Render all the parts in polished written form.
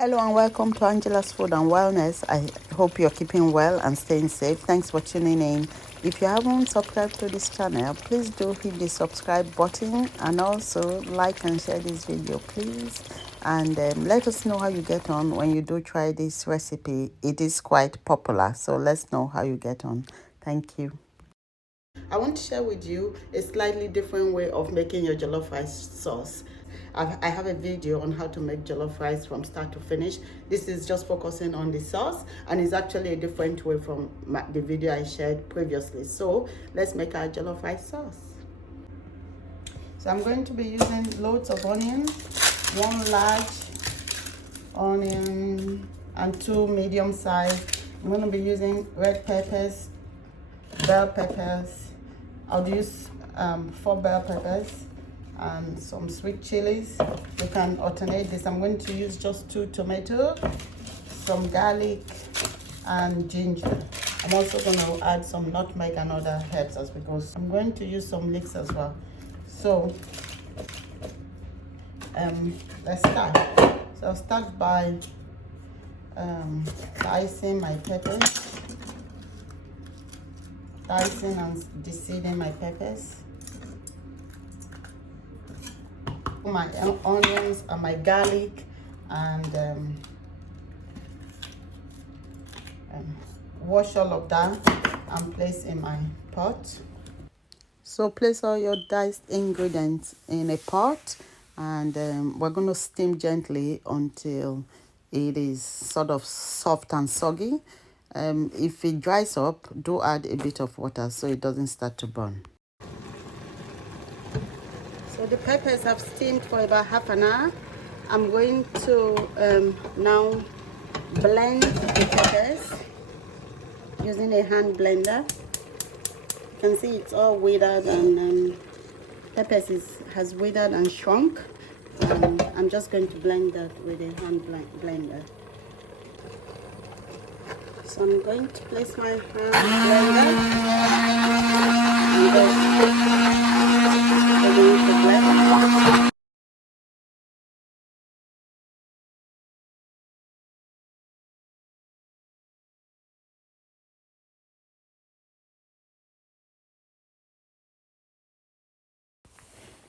Hello and welcome to Angela's Food and Wellness. I hope you're keeping well and staying safe. Thanks for tuning in. If you haven't subscribed to this channel, please do hit the subscribe button and also like and share this video, please. And let us know how you get on when you do try this recipe. It is quite popular, so let's know how you get on. Thank you. I want to share with you a slightly different way of making your jollof rice sauce. I have a video on how to make jollof rice from start to finish. This is just focusing on the sauce and is actually a different way from the video I shared previously. So let's make our jollof rice sauce. So I'm going to be using loads of onions, one large onion and two medium size. I'm going to be using red peppers, bell peppers. I'll use 4 bell peppers and some sweet chilies. You can alternate this. I'm going to use just 2 tomatoes, some garlic and ginger. I'm also going to add some nutmeg and other herbs as we go. I'm going to use some leeks as well. So let's start. So I'll start by dicing my peppers. Dicing and deseeding my peppers, my onions and my garlic, and wash all of that and place in my pot. So place all your diced ingredients in a pot, and we're going to steam gently until it is sort of soft and soggy. If it dries up, do add a bit of water so it doesn't start to burn. So the peppers have steamed for about half an hour. I'm going to now blend the peppers using a hand blender. You can see it's all withered and peppers has withered and shrunk. I'm just going to blend that with a hand blender. So I'm going to place my hand blender and just begin to blend.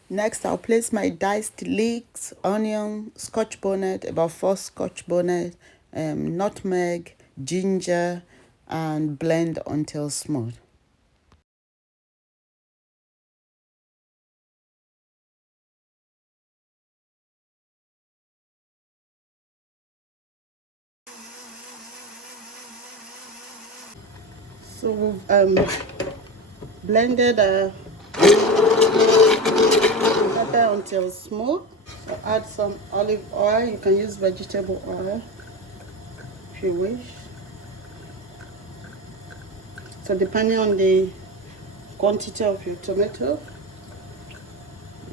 Next, I'll place my diced leeks, onion, scotch bonnet, about 4 scotch bonnet, nutmeg, ginger, and blend until smooth. So we've blended pepper until smooth. So add some olive oil. You can use vegetable oil if you wish. So depending on the quantity of your tomato,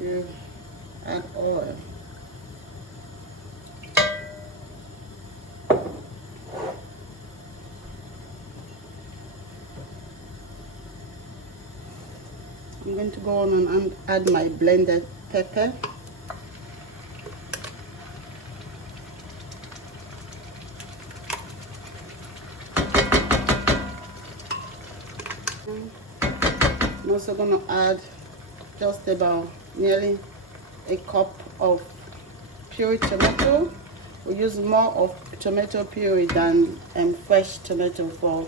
you add oil. I'm going to go on and add my blended pepper. I'm also going to add just about nearly a cup of puree tomato. We use more of tomato puree than fresh tomato for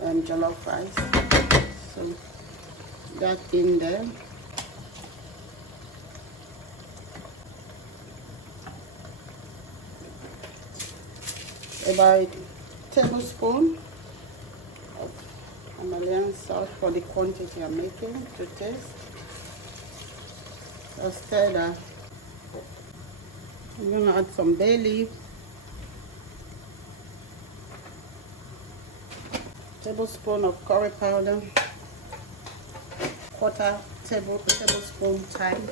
jollof rice. So that in there. About a tablespoon of Himalayan salt for the quantity I'm making to taste. So stir that. I'm going to add some bay leaf, tablespoon of curry powder, quarter tablespoon thyme,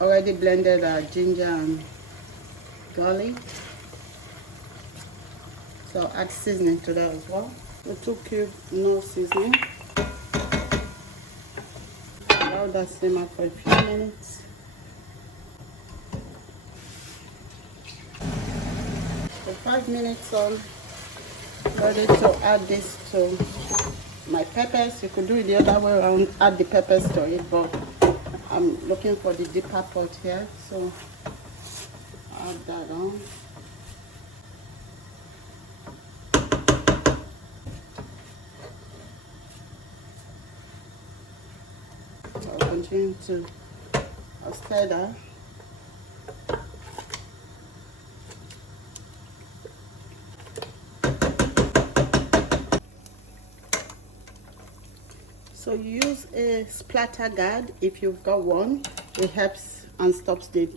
already blended ginger and garlic. So add seasoning to that as well. The 2 cubes no seasoning. Allow that simmer for a few minutes. So 5 minutes on, ready to add this to my peppers. You could do it the other way around, add the peppers to it, but I'm looking for the deeper pot here, so add that on. I'll continue to stir that. So use a splatter guard if you've got one. It helps and stops the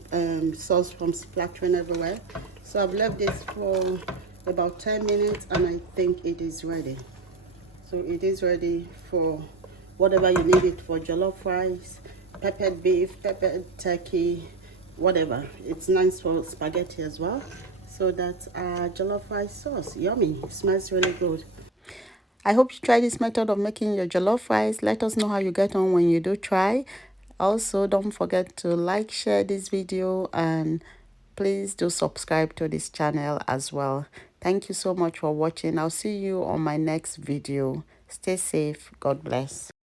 sauce from splattering everywhere. So I've left this for about 10 minutes and I think it is ready. So it is ready for whatever you need it for: jollof rice, peppered beef, peppered turkey, whatever. It's nice for spaghetti as well. So that's our jollof rice sauce. Yummy. It smells really good. I hope you try this method of making your jollof rice. Let us know how you get on when you do try. Also, don't forget to like, share this video, and please do subscribe to this channel as well. Thank you so much for watching. I'll see you on my next video. Stay safe. God bless.